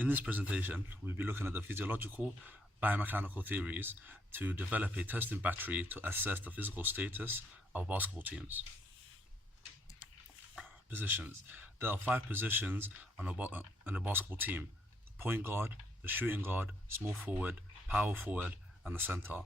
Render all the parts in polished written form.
In this presentation, we'll be looking at the physiological, biomechanical theories to develop a testing battery to assess the physical status of basketball teams. Positions. There are 5 positions on a basketball team: the point guard, the shooting guard, small forward, power forward, and the center.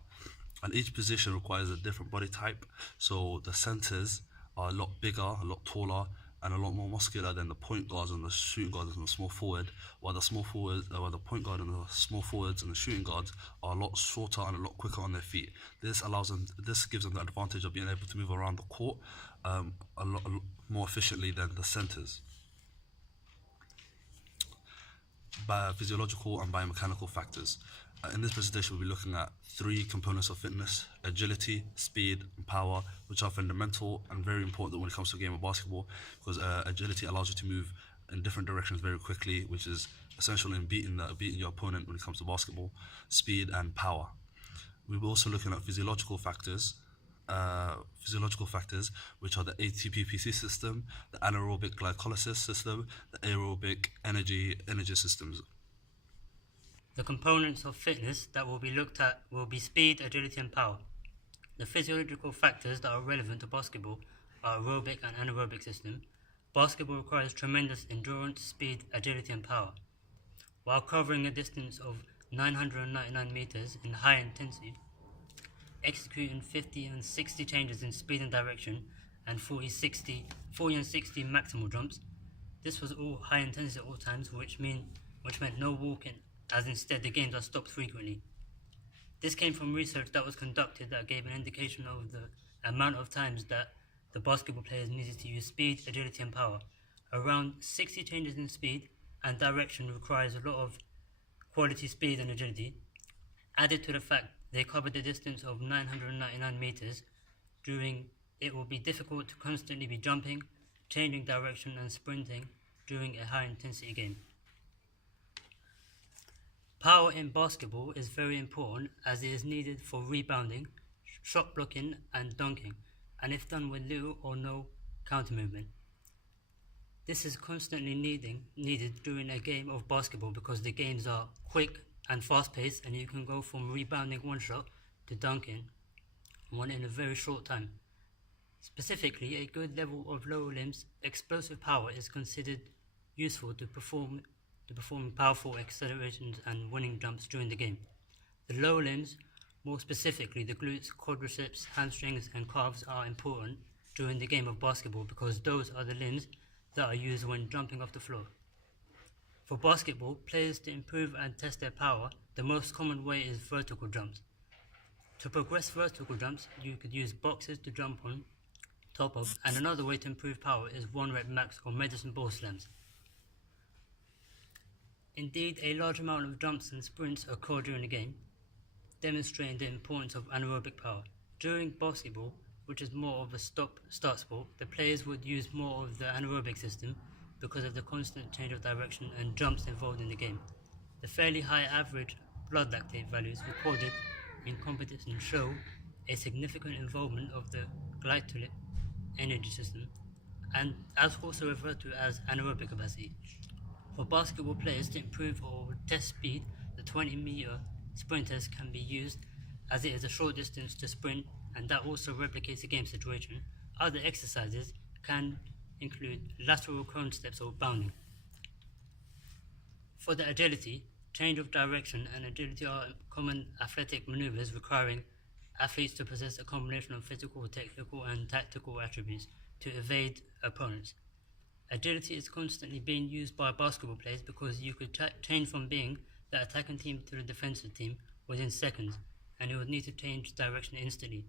And each position requires a different body type, so the centers are a lot bigger, a lot taller, and a lot more muscular than the point guards and the shooting guards and the small forward, while the point guard and the small forwards and the shooting guards are a lot shorter and a lot quicker on their feet. This gives them the advantage of being able to move around the court a lot more efficiently than the centers. Physiological and biomechanical factors. In this presentation, we'll be looking at 3 components of fitness: agility, speed, and power, which are fundamental and very important when it comes to a game of basketball, because agility allows you to move in different directions very quickly, which is essential in beating your opponent when it comes to basketball. Speed and power. We will also looking at physiological factors, which are the ATP-PC system, the anaerobic glycolysis system, the aerobic energy systems. The components of fitness that will be looked at will be speed, agility, and power. The physiological factors that are relevant to basketball are aerobic and anaerobic system. Basketball requires tremendous endurance, speed, agility, and power. While covering a distance of 999 meters in high intensity, executing 50 and 60 changes in speed and direction, and 40 and 60 maximal jumps. This was all high intensity at all times, which meant no walking, as instead the games are stopped frequently. This came from research that was conducted that gave an indication of the amount of times that the basketball players needed to use speed, agility, and power. Around 60 changes in speed and direction requires a lot of quality speed and agility. Added to the fact they covered the distance of 999 meters, it will be difficult to constantly be jumping, changing direction, and sprinting during a high intensity game. Power in basketball is very important as it is needed for rebounding, shot blocking, and dunking, and if done with little or no counter movement. This is constantly needed during a game of basketball because the games are quick and fast-paced, and you can go from rebounding one shot to dunking one in a very short time. Specifically, a good level of lower limbs explosive power is considered useful to perform powerful accelerations and winning jumps during the game. The lower limbs, more specifically the glutes, quadriceps, hamstrings, and calves, are important during the game of basketball because those are the limbs that are used when jumping off the floor. For basketball, players to improve and test their power, the most common way is vertical jumps. To progress vertical jumps, you could use boxes to jump on top of, and another way to improve power is 1-rep max or medicine ball slams. Indeed, a large amount of jumps and sprints occur during the game, demonstrating the importance of anaerobic power. During basketball, which is more of a stop-start sport, the players would use more of the anaerobic system because of the constant change of direction and jumps involved in the game. The fairly high average blood lactate values recorded in competition show a significant involvement of the glycolytic energy system, and as also referred to as anaerobic capacity. For basketball players to improve or test speed, the 20-meter sprint test can be used as it is a short distance to sprint, and that also replicates a game situation. Other exercises can include lateral cone steps or bounding. For the agility, change of direction and agility are common athletic maneuvers requiring athletes to possess a combination of physical, technical, and tactical attributes to evade opponents. Agility is constantly being used by basketball players because you could change from being the attacking team to the defensive team within seconds, and you would need to change direction instantly.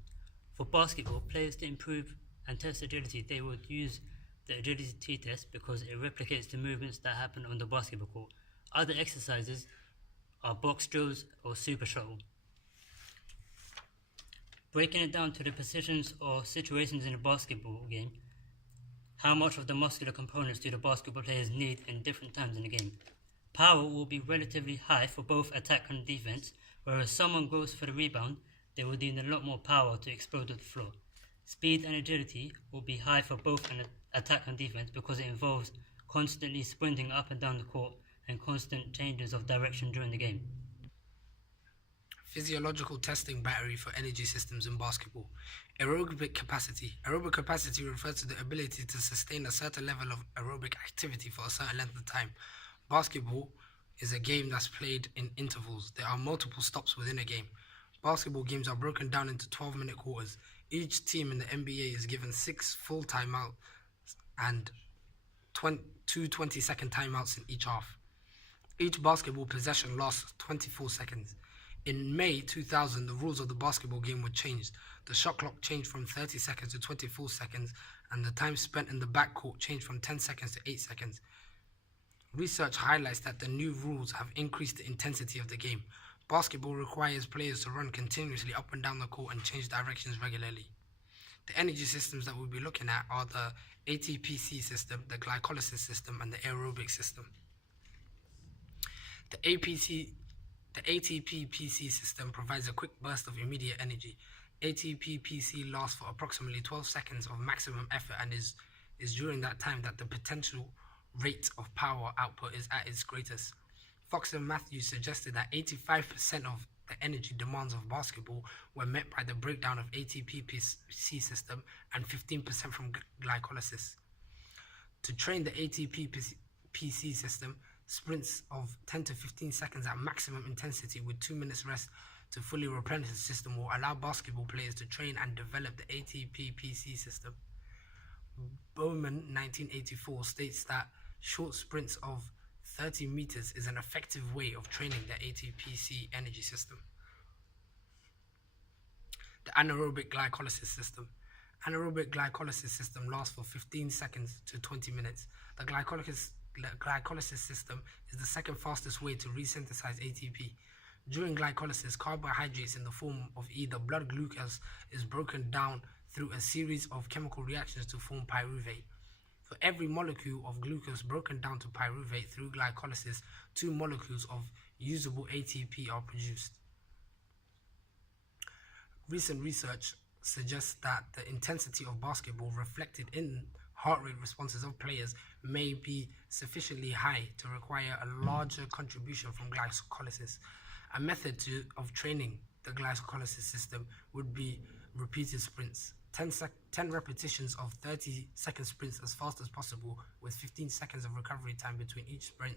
For basketball, players to improve and test agility, they would use the agility T-test because it replicates the movements that happen on the basketball court. Other exercises are box drills or super shuttle. Breaking it down to the positions or situations in a basketball game, how much of the muscular components do the basketball players need in different times in the game? Power will be relatively high for both attack and defense, whereas someone goes for the rebound, they will need a lot more power to explode to the floor. Speed and agility will be high for both an attack and defense because it involves constantly sprinting up and down the court and constant changes of direction during the game. Physiological testing battery for energy systems in basketball. Aerobic capacity. Aerobic capacity refers to the ability to sustain a certain level of aerobic activity for a certain length of time. Basketball is a game that's played in intervals. There are multiple stops within a game. Basketball games are broken down into 12-minute quarters. Each team in the NBA is given 6 full timeouts and 2 20-second timeouts in each half. Each basketball possession lasts 24 seconds. In May 2000, the rules of the basketball game were changed. The shot clock changed from 30 seconds to 24 seconds, and the time spent in the backcourt changed from 10 seconds to 8 seconds. Research highlights that the new rules have increased the intensity of the game. Basketball requires players to run continuously up and down the court and change directions regularly. The energy systems that we'll be looking at are the ATPC system, the glycolysis system, and the aerobic system. The ATP-PC system provides a quick burst of immediate energy. ATP-PC lasts for approximately 12 seconds of maximum effort and is during that time that the potential rate of power output is at its greatest. Fox and Matthews suggested that 85% of the energy demands of basketball were met by the breakdown of ATP-PC system and 15% from glycolysis. To train the ATP-PC system, sprints of 10 to 15 seconds at maximum intensity with 2 minutes rest to fully replenish the system will allow basketball players to train and develop the ATP-PC system. Bowman 1984 states that short sprints of 30 meters is an effective way of training the ATPC energy system. The anaerobic glycolysis system. Anaerobic glycolysis system lasts for 15 seconds to 20 minutes. The glycolysis system is the second fastest way to resynthesize ATP. During glycolysis, carbohydrates in the form of either blood glucose is broken down through a series of chemical reactions to form pyruvate. For every molecule of glucose broken down to pyruvate through glycolysis, 2 molecules of usable ATP are produced. Recent research suggests that the intensity of basketball reflected in heart rate responses of players may be sufficiently high to require a larger contribution from glycolysis. A method of training the glycolysis system would be repeated sprints. 10 repetitions of 30-second sprints as fast as possible with 15 seconds of recovery time between each sprint.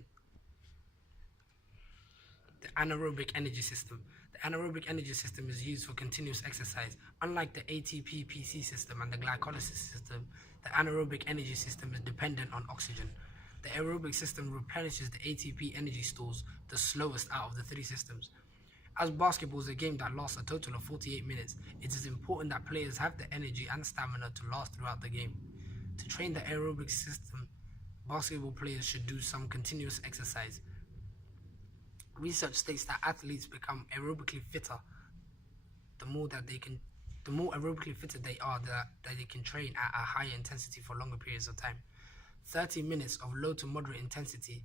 The anaerobic energy system. The anaerobic energy system is used for continuous exercise. Unlike the ATP-PC system and the glycolysis system, the anaerobic energy system is dependent on oxygen. The aerobic system replenishes the ATP energy stores the slowest out of the 3 systems. As basketball is a game that lasts a total of 48 minutes, it is important that players have the energy and stamina to last throughout the game. To train the aerobic system, basketball players should do some continuous exercise. Research states that athletes become aerobically fitter the more aerobically fitter they are, that they can train at a higher intensity for longer periods of time. 30 minutes of low to moderate intensity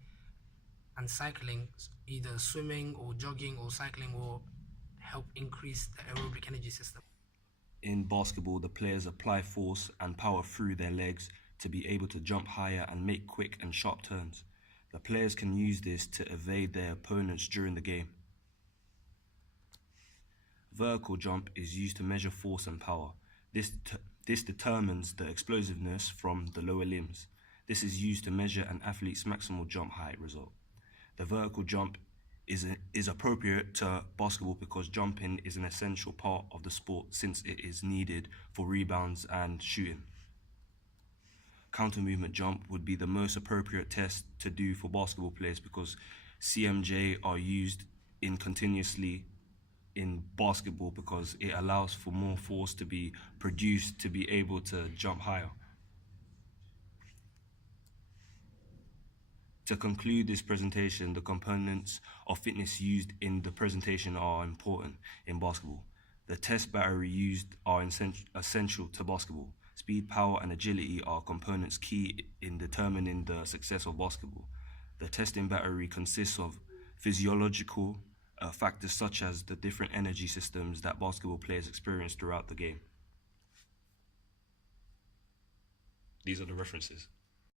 and cycling, either swimming or jogging or cycling, will help increase the aerobic energy system. In basketball, the players apply force and power through their legs to be able to jump higher and make quick and sharp turns. The players can use this to evade their opponents during the game. Vertical jump is used to measure force and power. This determines the explosiveness from the lower limbs. This is used to measure an athlete's maximal jump height result. The vertical jump is appropriate to basketball because jumping is an essential part of the sport since it is needed for rebounds and shooting. Counter movement jump would be the most appropriate test to do for basketball players because CMJ are used continuously in basketball because it allows for more force to be produced to be able to jump higher. To conclude this presentation, the components of fitness used in the presentation are important in basketball. The test battery used are essential to basketball. Speed, power, and agility are components key in determining the success of basketball. The testing battery consists of physiological factors such as the different energy systems that basketball players experience throughout the game. These are the references.